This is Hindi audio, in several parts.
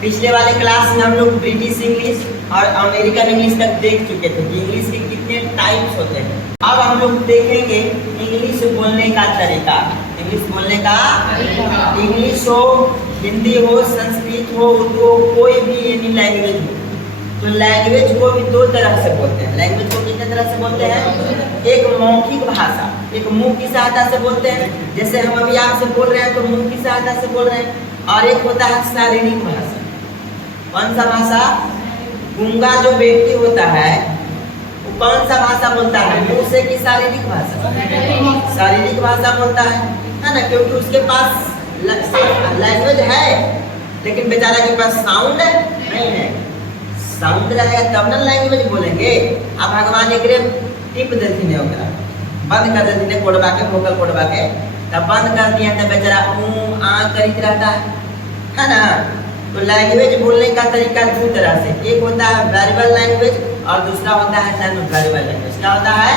पिछले वाले क्लास में हम लोग ब्रिटिश इंग्लिश और अमेरिकन इंग्लिश तक देख चुके थे कि इंग्लिश के कितने टाइप्स होते हैं। अब हम लोग देखेंगे इंग्लिश बोलने का तरीका। इंग्लिश बोलने का इंग्लिश हो, हिंदी हो, संस्कृत हो, उर्दू हो, कोई भी एनी लैंग्वेज हो, तो लैंग्वेज को भी दो तरह से बोलते हैं। लैंग्वेज को कितने तरह से बोलते हैं? एक मौखिक भाषा, एक मुंह की सहायता से बोलते हैं, जैसे हम अभी आपसे बोल रहे हैं तो मुंह की सहायता से बोल रहे हैं। और एक होता है शारीरिक भाषा। कौन सा भाषा? गूंगा जो व्यक्ति होता है वो कौन सा भाषा बोलता है? मुंह से कि शारीरिक भाषा? शारीरिक भाषा बोलता है ना, क्योंकि उसके पास लैंग्वेज है लेकिन बेचारा के पास साउंड नहीं है। साउंड रहेगा तब ना लैंग्वेज बोलेंगे। अब भगवान एक टिप देती है, बंद कर देती है कोडबा के, वोकल कोडबा के, तब बंद कर दिया तो बेचारा आ करित रहता है ना। तो लैंग्वेज बोलने का तरीका दो तरह से, एक होता है वर्बल लैंग्वेज और दूसरा होता है नॉन वर्बल लैंग्वेज। क्या होता है?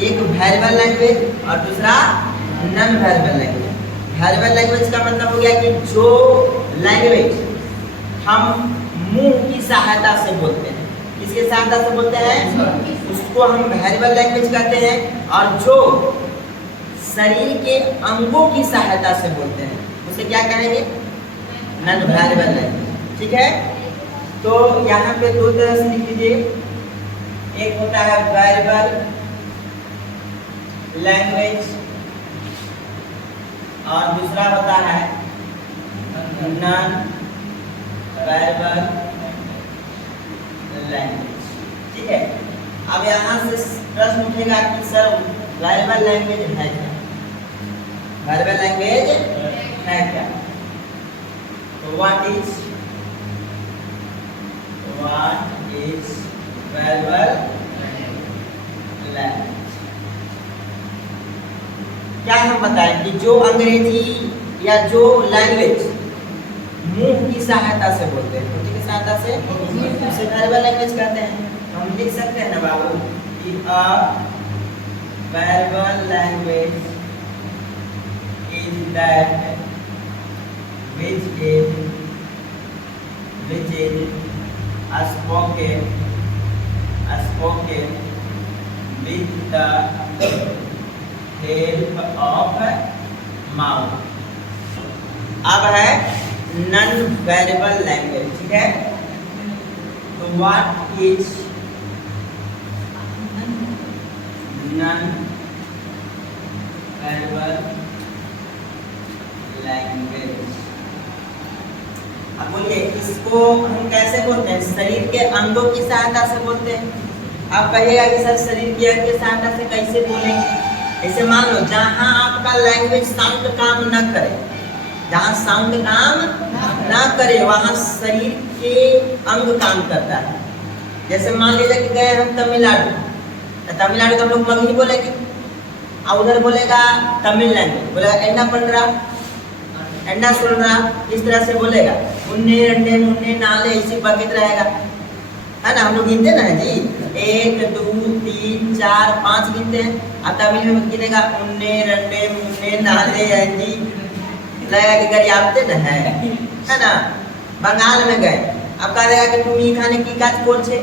एक वर्बल लैंग्वेज और दूसरा non verbal language. Verbal language का मतलब हो गया कि जो लैंग्वेज हम मुंह की सहायता से बोलते हैं, किसके सहायता से बोलते हैं? उसको हम वर्बल लैंग्वेज कहते हैं। और जो शरीर के अंगों की सहायता से बोलते हैं उसे क्या कहेंगे? Non verbal language. ठीक है, तो यहाँ पे दो तरह से लिख लीजिए। एक होता है वर्बल लैंग्वेज और दूसरा होता है नॉन वर्बल लैंग्वेज। ठीक है, अब यहाँ से प्रश्न उठेगा कि सर वर्बल लैंग्वेज है क्या? वर्बल लैंग्वेज है क्या? तो व्हाट इज वर्बल लैंग्वेज? क्या हम बताएं कि जो अंग्रेजी या जो लैंग्वेज मुंह की सहायता से बोलते हैं, मुंह की सहायता से उसे वर्बल लैंग्वेज कहते हैं। हम लिख सकते हैं ना बाबू कि a verbal language is that which is spoken with the help of mouth। अब है नॉन वर्बल लैंग्वेज। ठीक है, तो what is non verbal language? अब बोलिए इसको हम कैसे बोलते हैं? शरीर के अंगों की सहायता से बोलते हैं। आप कहिएगा कि सर शरीर के अंग की सहायता से कैसे बोलेंगे? ऐसे मान लो जहाँ आपका लैंग्वेज साउंड काम न करे, जहाँ साउंड काम ना करे वहाँ शरीर के अंग काम करता है। जैसे मान लीजिए कि गए हम तमिलनाडु, तो तमिलनाडु का हम लोग मगही बोलेंगे और उधर बोलेगा तमिल लैंग्वेज, बोलेगा एन्ना पंड्रा, एन्ना सुनरा, इस तरह से बोलेगा। उन्ने रंडे मुन्ने नाले ऐसी बकेट रहेगा, है ना। हम लोग गिनते ना जी, 1 2 3 4 5 गिनते हैं। और तमिल में गिनेगा उन्ने रंडे मुन्ने नाले ऐसी, लगेगा कि गरियाबते ना है ना। बंगाल में गए, अब कहेगा कि तुम ये खाने की काज कौन छे,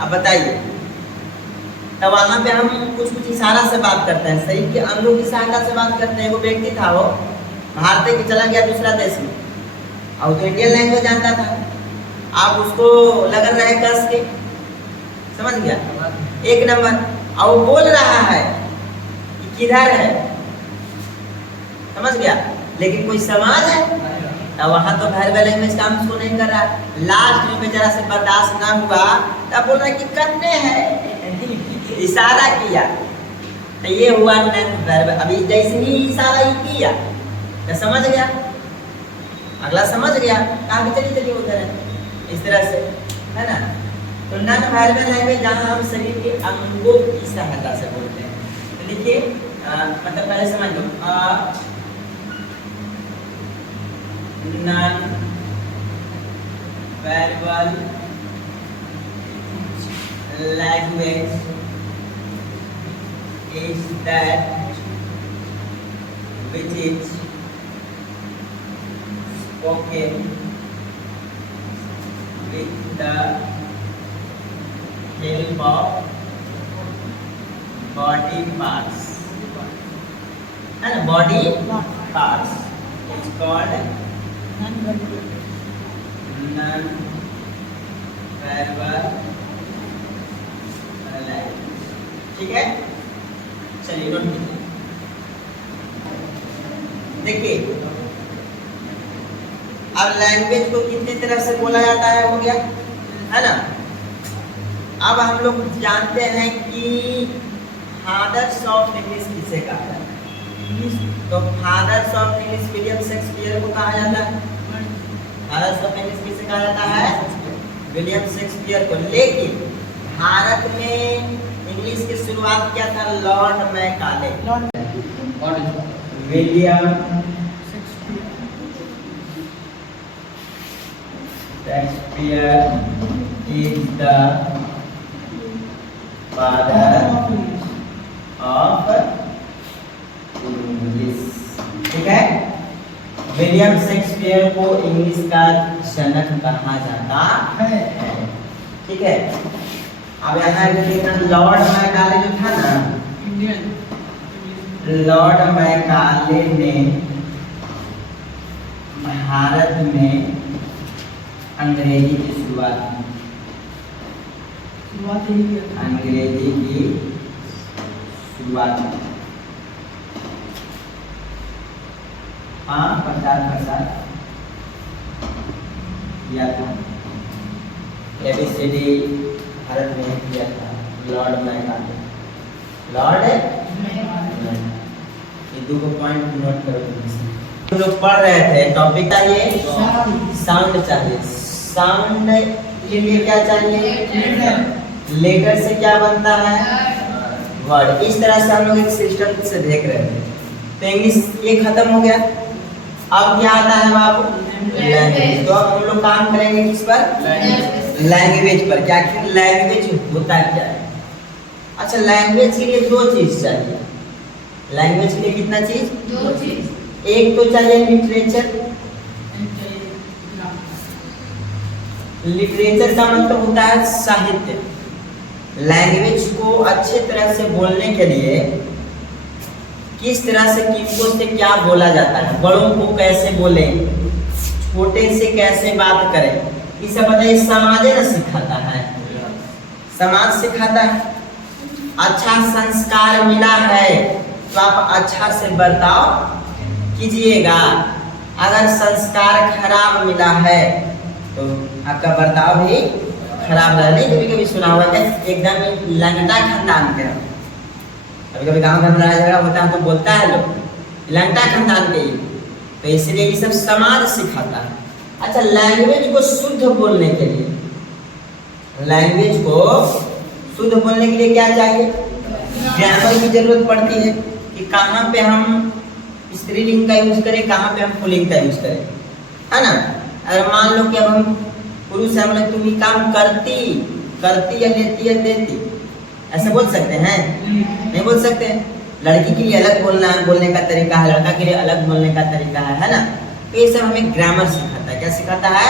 अब बताइए। तो वहाँ पे हम कुछ इशारा से बात करते हैं, शरीर के अंगों की सहायता से बात करते हैं। वो व्यक्ति था, वो भारत के चला गया दूसरा देश में और तो इंडियन लैंग्वेज जानता था। आप उसको लगन रहे कस के, समझ गया, एक नंबर। और वो बोल रहा है कि किधर है, समझ गया, लेकिन कोई समाज है तो वहाँ तो वर्बल लैंग्वेज काम उसको नहीं कर रहा। लास्ट में बेचारा से बर्दाश्त ना हुआ तब बोल रहा है कि करने है, इशारा किया, तो ये हुआ नॉन वर्बल। अभी जैसे ही इशारा ही किया तो समझ गया, अगला समझ गया, कहा कि चलिए उधर है, इस तरह से, है ना। तो नॉन वर्बल लैंग्वेज जहाँ हम शरीर के अंगों की सहायता से बोलते हैं। तो देखिए मतलब पहले समझ लो, non verbal language is that which is spoken with the help of body parts, है ना, body parts is called non-verbal language. ठीक है, चलिए नोट कीजिए। देखिए अब लैंग्वेज को कितनी तरह से बोला जाता है, हो गया है ना। अब हम लोग जानते हैं कि फादर्स ऑफ इंग्लिश किसे कहा जाता है। तो fathers of English William Shakespeare को कहा जाता है। फादर्स ऑफ इंग्लिश किसे कहा जाता है, विलियम शेक्सपियर को। लेकिन भारत में इंग्लिश की शुरुआत क्या था, Lord Macaulay. William Shakespeare is the father of English। ठीक है, विलियम शेक्सपियर को इंग्लिश का जनक कहा जाता है। ठीक है, अब यहाँ लॉर्ड मैकाले जो था ना, लॉर्ड मैकाले ने भारत में अंग्रेजी की शुरुआत की। अंग्रेजी की शुरुआत प्रचार प्रसार किया था। ABCD भारत में किया था लॉर्ड मैकाले। लॉर्ड ये दो पॉइंट नोट करो। हम लोग पढ़ रहे थे, टॉपिक था ये साउंड चाहिए। साउंड के लिए क्या चाहिए, लेटर से क्या बनता है, वर्ड। इस तरह से हम लोग एक सिस्टम से देख रहे थे। तो इंग्लिश ये खत्म हो गया। अब क्या आता है बाबू, लैंग्वेज। तो अब हम लोग काम करेंगे किस पर, लैंग्वेज पर। क्या लैंग्वेज होता क्या है। अच्छा, लैंग्वेज के लिए दो चीज चाहिए। लैंग्वेज के लिए कितना चीज, दो चीज। एक तो चाहिए लिटरेचर। लिटरेचर का मतलब होता है साहित्य। लैंग्वेज को अच्छे तरह से बोलने के लिए किस तरह से, किनको से क्या बोला जाता है, बड़ों को कैसे बोले, छोटे से कैसे बात करें, ये सब बताइए। समाज ना सिखाता है, समाज सिखाता है। अच्छा संस्कार मिला है तो आप अच्छा से बर्ताव कीजिएगा। अगर संस्कार खराब मिला है तो आपका बर्ताव भी खराब रहा। नहीं कभी कभी सुना हुआ है एकदम लंगटा खानदान के, कभी कभी गाँव घर में लड़ाई झगड़ा होता है तो बोलता है लोग लंगटा खानदान के ही। तो इसलिए ये सब समाज सिखाता है। अच्छा, लैंग्वेज को शुद्ध बोलने के लिए, लैंग्वेज को शुद्ध बोलने के लिए क्या चाहिए, ग्रामर की जरूरत पड़ती है कि कहाँ पे हम स्त्रीलिंग का यूज करें, कहाँ पे हम पुल्लिंग का यूज करें, है ना। अगर मान लो कि अब हम पुरुष है, मतलब तुम ये काम करती या लेती या देती, ऐसे बोल सकते हैं, नहीं बोल सकते। लड़की के लिए अलग बोलने का तरीका है, लड़का के लिए अलग बोलने का तरीका है ना। तो ये सब हमें ग्रामर सिखाता है। क्या सिखाता है,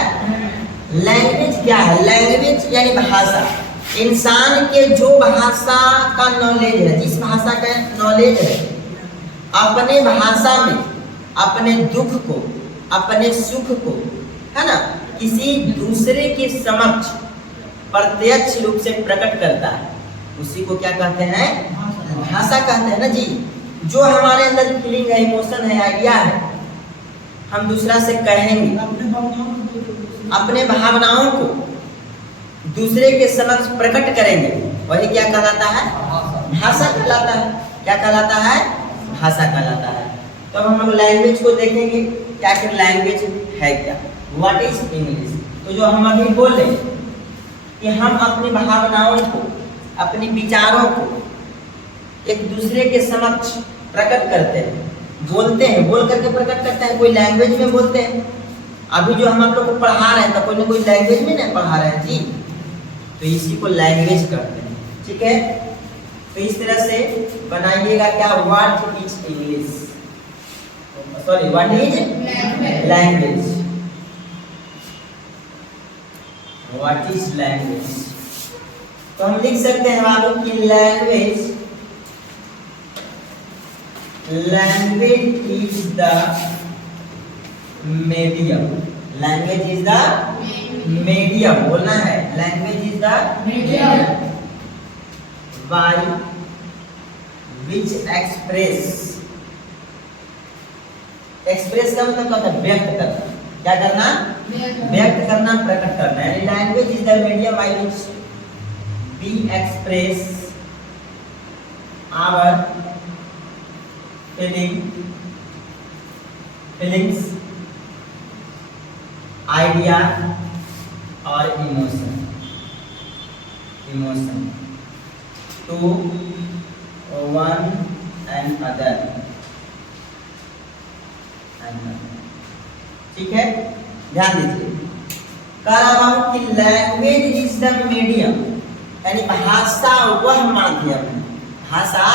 लैंग्वेज क्या है, लैंग्वेज यानी भाषा। इंसान के जो भाषा का नॉलेज है, जिस भाषा का नॉलेज है, अपने भाषा में अपने दुख को, अपने सुख को, है ना, किसी दूसरे के समक्ष प्रत्यक्ष रूप से प्रकट करता है, उसी को क्या कहते हैं, भाषा कहते हैं ना जी। जो हमारे अंदर फीलिंग है, इमोशन है, आइडिया है, हम दूसरा से कहेंगे, अपने भावनाओं को दूसरे के समक्ष प्रकट करेंगे, वही क्या कहलाता है, भाषा कहलाता है। क्या कहलाता है, भाषा कहलाता है। तो अब हम लोग लैंग्वेज को देखेंगे, क्या कि लैंग्वेज है क्या, व्हाट इज इंग्लिश। तो जो हम अभी बोले कि हम अपनी भावनाओं को, अपनी विचारों को एक दूसरे के समक्ष प्रकट करते हैं, बोलते हैं, बोल करके प्रकट करते हैं। कोई लैंग्वेज में बोलते हैं। अभी जो हम आप लोग को पढ़ा रहे हैं तो कोई ना कोई लैंग्वेज में नहीं पढ़ा रहे हैं जी, तो इसी को लैंग्वेज कहते हैं। ठीक है, तो इस तरह से बनाइएगा क्या, what is English, sorry what is language. What is language? तो हम लिख सकते हैं बाबू कि language is the medium. Language is the medium, बोलना है language is the medium by which express का मतलब क्या होता है? व्यक्त करना। क्या करना? व्यक्त करना, प्रकट करना। यानी language is the medium by which we express our feelings, idea और emotion to one and other. ठीक है, ध्यान दीजिए। कह रहा हूं कि लैंग्वेज इज द मीडियम, यानी भाषा वह माध्यम है, भाषा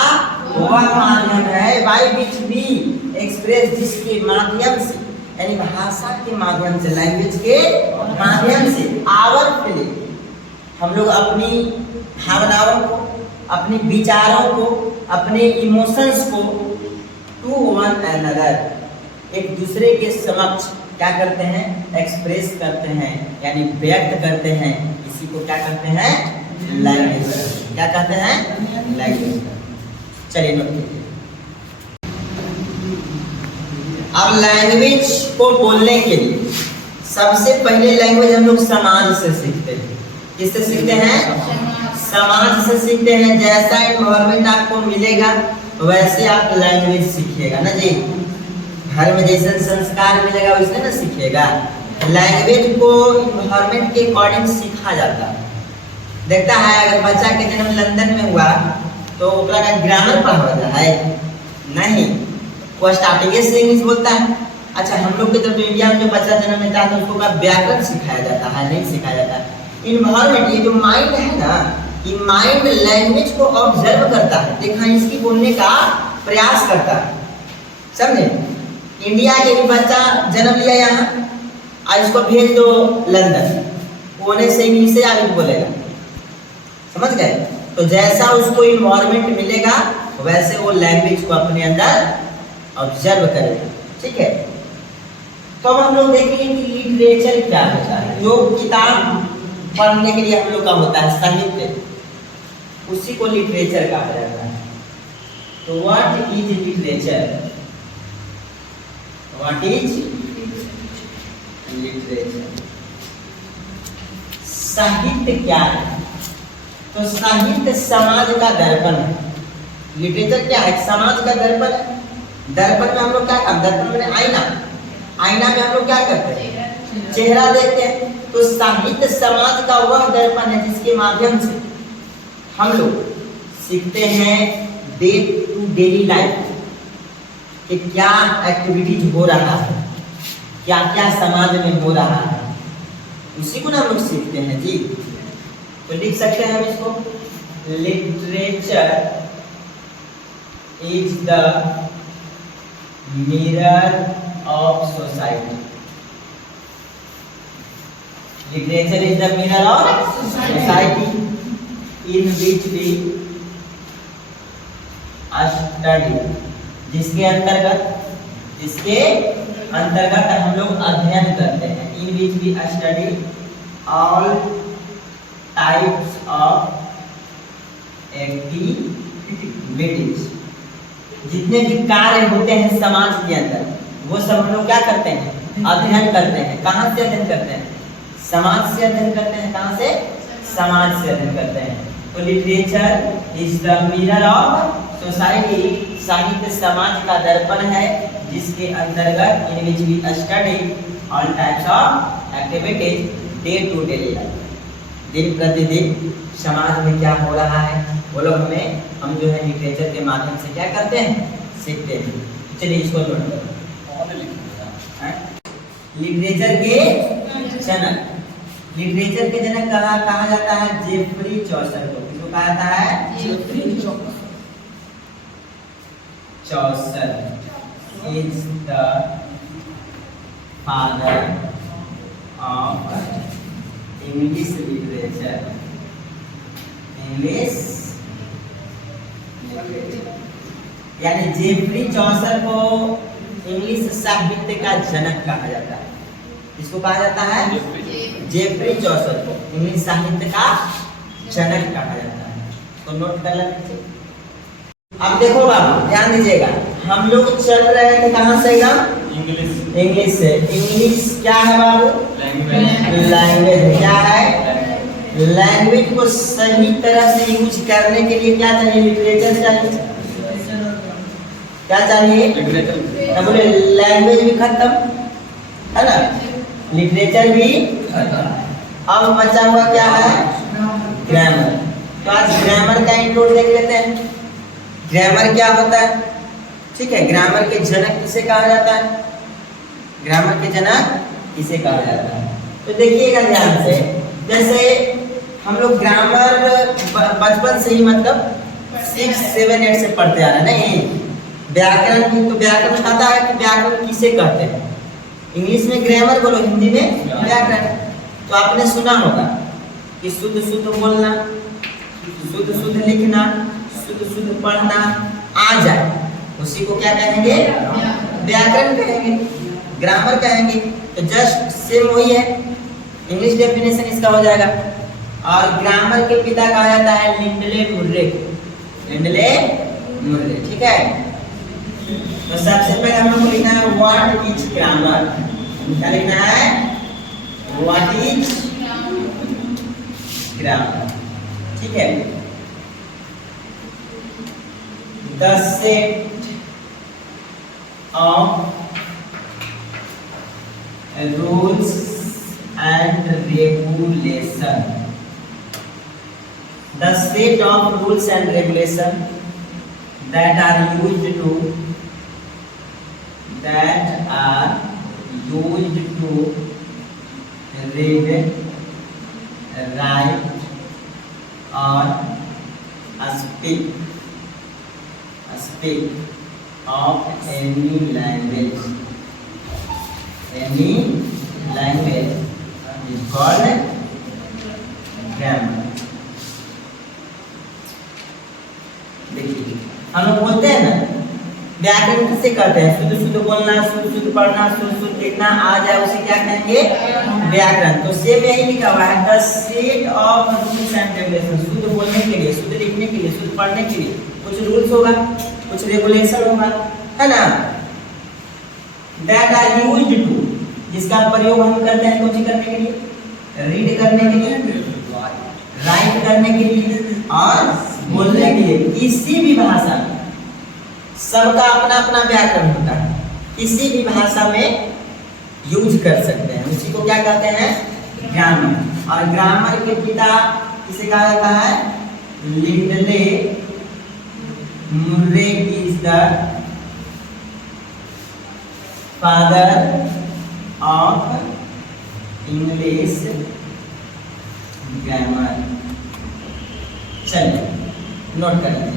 वह माध्यम है बाय विच वी एक्सप्रेस, जिसके माध्यम से, यानी भाषा के माध्यम से, लैंग्वेज के माध्यम से आवर फीलिंग, हम लोग अपनी भावनाओं को, अपने विचारों को, अपने इमोशंस को टू वन अनदर, एक दूसरे के समक्ष क्या करते हैं? एक्सप्रेस करते हैं, यानी व्यक्त करते हैं। इसी को क्या कहते हैं? लैंग्वेज। क्या कहते हैं? लैंग्वेज। चलिए नोट कीजिए। अब लैंग्वेज को बोलने के लिए सबसे पहले लैंग्वेज हम लोग समाज से सीखते हैं। किससे सीखते हैं? समाज से सीखते हैं। जैसा एनवायरनमेंट आपको मिलेगा वैसे आप लैंग्वेज सीखिएगा ना जी। घर में जैसे संस्कार मिलेगा वैसे ना सीखिएगा। लैंग्वेज को एनवायरनमेंट के अकॉर्डिंग सीखा जाता है। देखता है अगर बच्चा के जन्म लंदन में हुआ तो ओकरा का ग्रामर पढ़ाया है? नहीं, वो स्टार्टिंग से इंग्लिश बोलता है। अच्छा, हम लोग के जब इंडिया में जो बच्चा जन्म लेता है तो उसको का व्याकरण सिखाया जाता है? नहीं सिखाया जाता है। इन्वायरमेंट, ये जो माइंड है ना, ये माइंड लैंग्वेज को ऑब्जर्व करता है, देखा इसकी बोलने का प्रयास करता है। समझे? इंडिया के भी बच्चा जन्म लिया यहाँ, आज उसको भेज दो लंदन, होने से इंग्लिश से आगे बोलेगा। समझ गए? तो जैसा उसको इन्वायरमेंट मिलेगा वैसे वो लैंग्वेज को अपने अंदर ऑब्जर्व करेगा। ठीक है, तो अब हम लोग देखेंगे कि लिटरेचर क्या होता है। जो किताब पढ़ने के लिए हम लोग का होता है साहित्य, उसी को लिटरेचर कहा जाता है। तो what is literature? What is literature? साहित्य क्या है? तो साहित्य समाज का दर्पण है। लिटरेचर क्या है? समाज का दर्पण है। दर्पण में हम लोग क्या करते हैं? दर्पण में आईना, आईना में हम लोग क्या करते हैं? चेहरा देखते हैं। तो साहित्य समाज का वह दर्पण है जिसके माध्यम से हम लोग सीखते हैं डे टू डेली लाइफ कि क्या एक्टिविटीज हो रहा है, क्या क्या समाज में हो रहा है, उसी को ना हम लोग सीखते हैं जी। तो लिख सकते हैं हम इसको, literature is the mirror of society. Literature is the mirror of society in which we study, जिसके अंतर्गत हम लोग अध्ययन करते हैं। In which we study all types of activities, जितने भी कार्य होते हैं समाज के अंदर वो सब हम लोग क्या करते हैं? अध्ययन करते हैं। कहाँ से अध्ययन करते हैं? समाज से अध्ययन करते हैं। कहाँ से? समाज से अध्ययन करते हैं। तो literature is the mirror of society, साहित्य समाज का दर्पण है जिसके अंतर्गत in which we study all types of activities day to daily life, दिन प्रतिदिन समाज में क्या हो रहा है वो लोग हम जो है लिटरेचर के माध्यम से क्या करते हैं? सीखते हैं। चलिए इसको नोट करो। लिटरेचर के जनक, लिटरेचर के जनक कहा जाता है जेफरी चौसर को। किसको कहा जाता है? Geoffrey Chaucer is the father of English literature, English यानी जेफरी चौसर को इंग्लिश साहित्य का जनक कहा जाता है। इसको कहा जाता है जेफरी चौसर को इंग्लिश साहित्य का जनक कहा जाता है। तो नोट कर लेते। अब देखो बाबू ध्यान दीजिएगा, हम लोग चल रहे थे कहाँ से एकदम इंग्लिश से। इंग्लिश क्या है बाबू? लैंग्वेज। क्या है? लैंग्वेज को सही तरह से यूज करने के लिए क्या चाहिए? लिटरेचर चाहिए। क्या चाहिए? लिटरेचर। बोले लैंग्वेज भी खत्म है ना, लिटरेचर भी खत्म। अब बचा हुआ क्या है? ग्रामर। तो आज ग्रामर का इंट्रो देख लेते हैं। ग्रामर क्या होता है? ठीक है, ग्रामर के जनक किसे कहा जाता है? ग्रामर के जनक किसे कहा जाता है? तो देखिएगा ध्यान से, जैसे हम लोग ग्रामर बचपन से ही मतलब 6, 7, 8 से पढ़ते आ रहे हैं। नहीं, व्याकरण की तो व्याकरण आता है कि व्याकरण किसे कहते हैं? इंग्लिश में ग्रामर बोलो, हिंदी में व्याकरण। तो आपने सुना होगा कि शुद्ध शुद्ध बोलना, शुद्ध शुद्ध लिखना, शुद्ध शुद्ध पढ़ना आ जाए, उसी को क्या कहेंगे? व्याकरण कहेंगे, ग्रामर कहेंगे। तो जस्ट सेम वही है, इंग्लिश डेफिनेशन इसका हो जाएगा। और ग्रामर के पिता कहा जाता है लिंडले मुर्रे, लिंडले मुर्रे। ठीक है, तो सबसे पहले हम लोग को लिखना है व्हाट इज ग्रामर। क्या लिखना है? What is grammar. ठीक है, the set of rules and regulation, the set of rules and regulation that are used to read, write or speak of any language is called grammar। देखिए, हम लोग बोलते हैं ना व्याकरण किसे कहते हैं? शुद्ध शुद्ध बोलना, शुद्ध शुद्ध पढ़ना, शुद्ध शुद्ध लिखना आ जाए उसे क्या कहेंगे? व्याकरण। तो सेम यही लिखा हुआ है, the set of rules and regulation. शुद्ध बोलने के लिए, शुद्ध लिखने के लिए, शुद्ध पढ़ने के लिए कुछ रूल्स होगा, कुछ रेगुलेशन होगा, है ना? दैट आर यूज्ड टू, जिसका प्रयोग हम करते हैं कौन सी करने के लिए? रीड करने के लिए, राइट करने के लिए और बोलने के लिए। किसी भी भाषा में सबका अपना अपना व्याकरण होता है, किसी भी भाषा में यूज कर सकते हैं, उसी को क्या कहते हैं? ग्रामर। और ग्रामर के पिता किसे कहा जाता है? Lindley Murray is the father of English grammar. चलिए नोट कर लीजिए।